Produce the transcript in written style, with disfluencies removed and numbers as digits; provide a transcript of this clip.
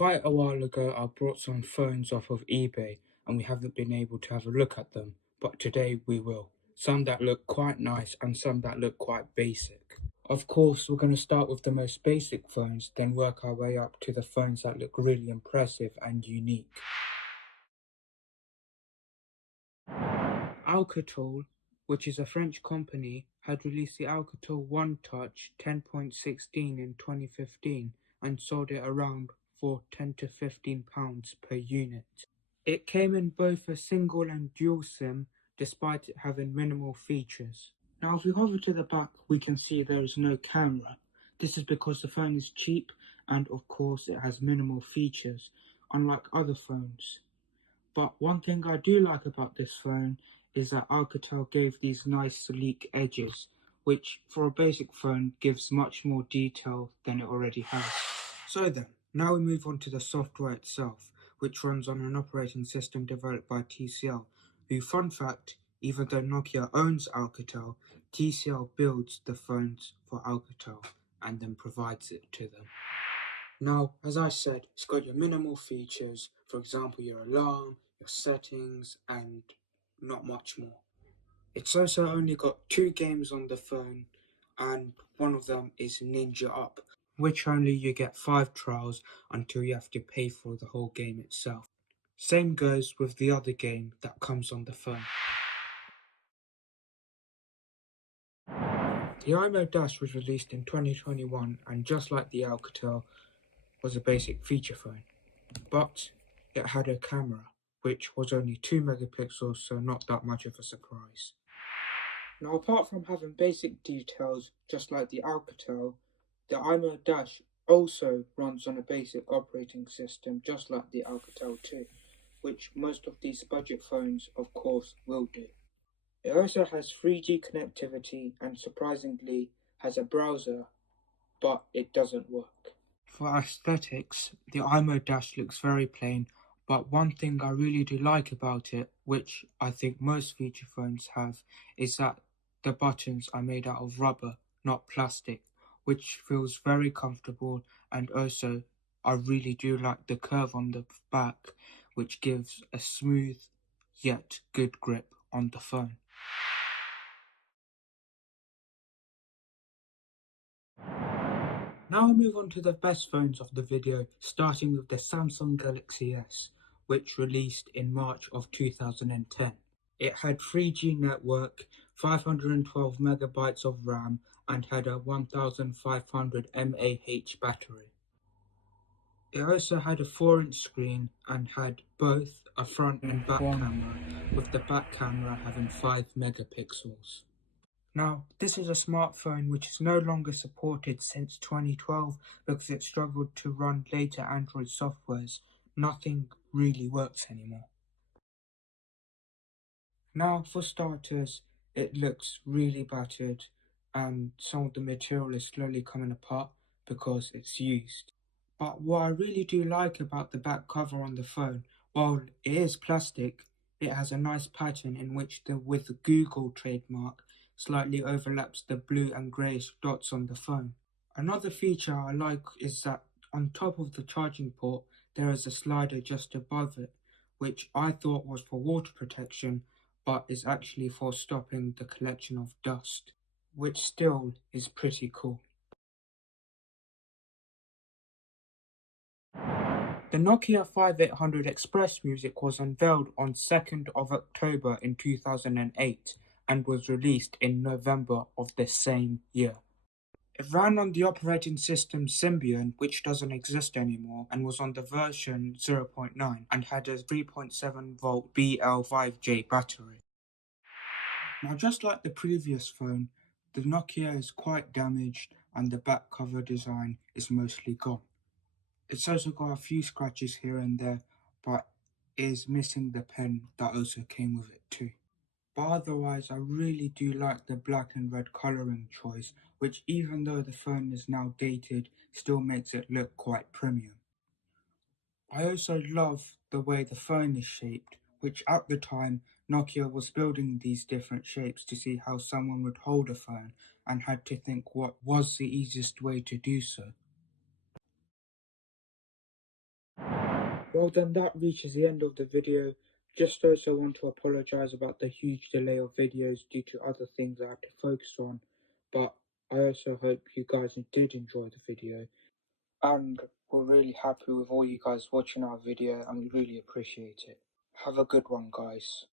Quite a while ago, I brought some phones off of eBay and we haven't been able to have a look at them, but today we will. Some that look quite nice and some that look quite basic. Of course, we're going to start with the most basic phones, then work our way up to the phones that look really impressive and unique. Alcatel, which is a French company, had released the Alcatel One Touch 10.16 in 2015 and sold it around for £10 to £15 per unit. It came in both a single and dual SIM, despite it having minimal features. Now if we hover to the back, we can see there is no camera. This is because the phone is cheap and of course it has minimal features, unlike other phones. But one thing I do like about this phone is that Alcatel gave these nice sleek edges, which for a basic phone gives much more detail than it already has. So then, now we move on to the software itself, which runs on an operating system developed by TCL, who, fun fact, even though Nokia owns Alcatel, TCL builds the phones for Alcatel and then provides it to them. Now, as I said, it's got your minimal features, for example, your alarm, your settings, and not much more. It's also only got 2 games on the phone, and one of them is Ninja Up, which only you get 5 trials until you have to pay for the whole game itself. Same goes with the other game that comes on the phone. The iMo Dash was released in 2021 and just like the Alcatel was a basic feature phone, but it had a camera which was only 2 megapixels, so not that much of a surprise. Now apart from having basic details just like the Alcatel, the iMo Dash also runs on a basic operating system just like the Alcatel too, which most of these budget phones of course will do. It also has 3G connectivity and surprisingly has a browser, but it doesn't work. For aesthetics, the iMo Dash looks very plain, but one thing I really do like about it, which I think most feature phones have, is that the buttons are made out of rubber, not plastic, which feels very comfortable, and also I really do like the curve on the back, which gives a smooth yet good grip on the phone. Now I move on to the best phones of the video, starting with the Samsung Galaxy S, which released in March of 2010. It had 3G network, 512 megabytes of RAM, and had a 1500 mAh battery. It also had a 4-inch screen and had both a front and back camera, with the back camera having 5 megapixels. Now, this is a smartphone which is no longer supported since 2012 because it struggled to run later Android softwares. Nothing really works anymore. Now, for starters, it looks really battered and some of the material is slowly coming apart because it's used. But what I really do like about the back cover on the phone, while it is plastic, it has a nice pattern in which the with the Google trademark slightly overlaps the blue and greyish dots on the phone. Another feature I like is that on top of the charging port there is a slider just above it, which I thought was for water protection, but is actually for stopping the collection of dust, which still is pretty cool. The Nokia 5800 Express Music was unveiled on 2nd of October in 2008 and was released in November of the same year. It ran on the operating system Symbian, which doesn't exist anymore, and was on the version 0.9 and had a 3.7 volt BL5J battery. Now just like the previous phone, the Nokia is quite damaged and the back cover design is mostly gone. It's also got a few scratches here and there, but is missing the pen that also came with it too. But otherwise, I really do like the black and red colouring choice, which even though the phone is now dated, still makes it look quite premium. I also love the way the phone is shaped, which at the time, Nokia was building these different shapes to see how someone would hold a phone and had to think what was the easiest way to do so. Well then, that reaches the end of the video. Just also want to apologize about the huge delay of videos due to other things I had to focus on, but I also hope you guys did enjoy the video, and we're really happy with all you guys watching our video, and we really appreciate it. Have a good one, guys.